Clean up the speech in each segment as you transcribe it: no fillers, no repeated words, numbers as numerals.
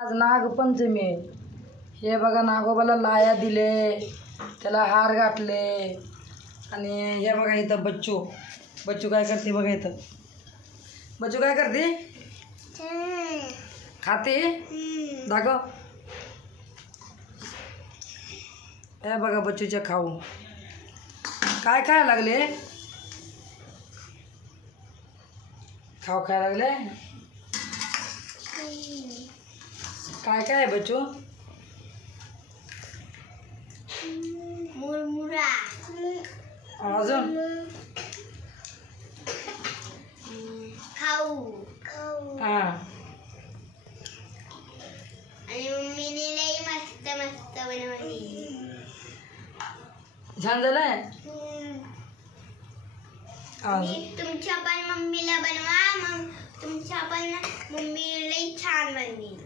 आज नागपंचमी आहे. हे बघा नागोबाला लाया दिले, त्याला हार घातले. आणि हे बघा इथं बच्चू बच्चू काय करते बघा. इथं बच्चू काय करते, खाते दाखव. हे बघा बच्चूचे खाऊ काय खायला लागले, खाऊ खायला लागले. काय काय आहे बच्चू, मुरमुरा, अजून खाऊ हां. आणि मम्मीने लई मस्त मस्त बनवली. छान झालंय. तुमच्या पण मम्मीला बनवा, मग तुमच्या पण मम्मी लई छान बनवी.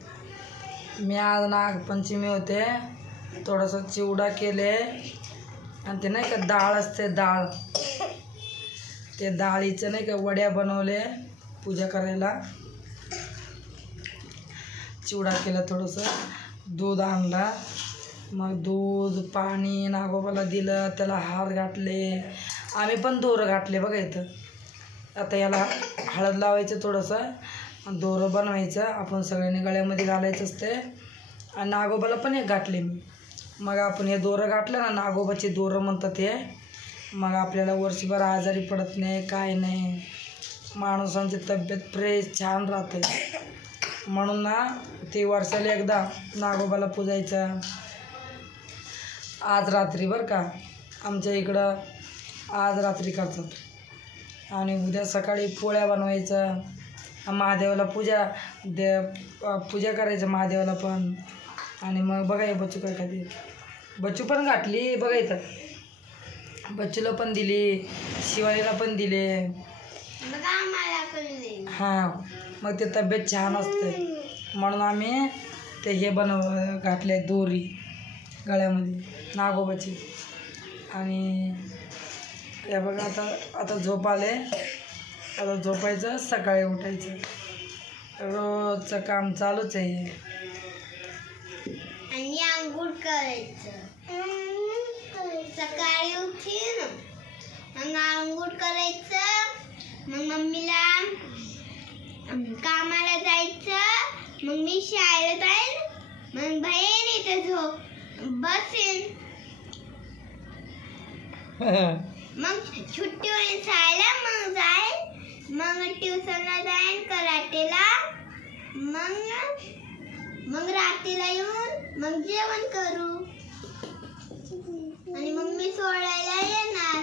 मी आज नागपंचमी होते, थोडंसं चिवडा केले. आणि ते नाही का डाळ असते डाळ, ते डाळीचं नाही का वड्या बनवले पूजा करायला. चिवडा केला, थोडंसं दूध आणला, मग दूध पाणी नागोबाला दिलं, त्याला हार घातले. आम्ही पण दोरं घातले बघा इथं. आता याला हळद लावायचं, थोडंसं दोरं बनवायचं, आपण सगळ्यांनी गळ्यामध्ये घालायचं असते. आणि नागोबाला पण एक घातले मी. मग आपण हे दोरं घातलं ना, नागोबाचे दोरं म्हणतात हे. मग आपल्याला वर्षभर आजारी पडत नाही, काय नाही, माणसांची तब्येत फ्रेश छान राहते. म्हणून ना ते वर्षाला एकदा नागोबाला पूजायचं. आज रात्री बरं का, आमच्या इकडं आज रात्री करतात. आणि उद्या सकाळी पोळ्या बनवायचं, महादेवाला पूजा करायचं महादेवाला पण. आणि मग बघा हे बच्चू काय खाते, बच्चू पण घातली बघा इथं. बच्चूला पण दिली, शिवानीला पण दिले. हां, मग ते तब्येत छान असते म्हणून आम्ही ते हे घातले दोरी गळ्यामध्ये नागोबाची. आणि हे बघा आता झोप आले, आता झोपायचं, सकाळी उठायचं, रोजचं काम चालूच आहे. आणि आंघोळ करायचं, सकाळी उठून मग आंघोळ करायचं, मग मम्मीला कामाला जायचं, मग मी शाळेत जाईन, मग बाहेर इथं बसेन. मग सुट्टी होईल शाळेला, मग जाईन, मग ट्युशनला जाईन, कराटेला. मग रात्रीला येऊन मग जेवण करू आणि मम्मी सोडायला येणार.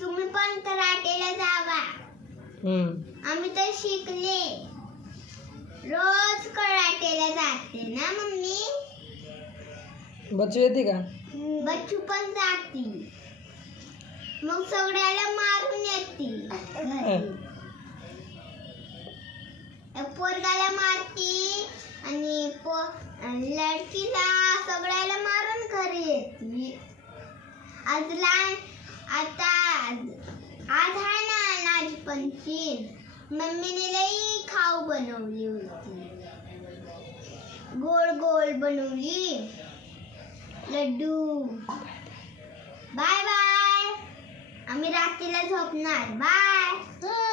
तुम्ही पण कराटेला जावा. आम्ही तर शिकले, रोज कराटेला जाते ना मम्मी. बच्चू येते का, बच्चू पण जाती, मग सगळ्याला मारून येते. पोरगाला मारती आणि लडकीला सगळ्याला मारून घरी येते. आज आहे ना नागपंचमी, मम्मीने लई खाऊ बनवली होती, गोल गोल बनवली लड्डू. बाय बाय, आम्ही रात्रीला झोपणार. बाय.